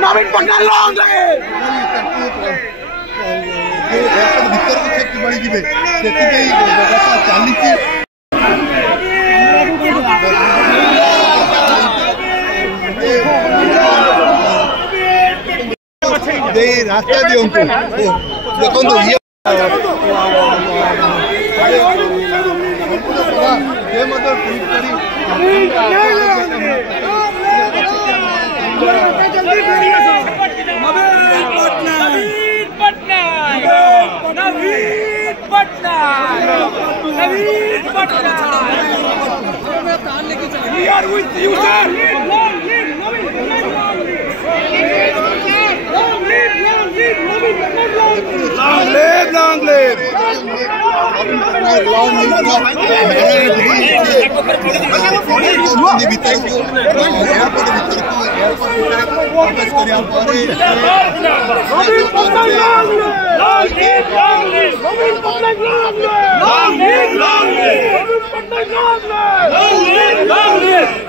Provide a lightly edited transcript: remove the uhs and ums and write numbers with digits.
नवीन पटनायक लॉन्ग ଭିତରକୁ ଛେକି ବଳି ଯିବେ ସେଥିପାଇଁ ବ୍ୟବସ୍ଥା ଚାଲିଛି। ରାସ୍ତା ଦିଅନ୍ତୁ ଦେଖନ୍ତୁ ସେ ମଧ୍ୟ ଟ୍ୱିଟ୍ କରି We are with you, sir. Long live long live.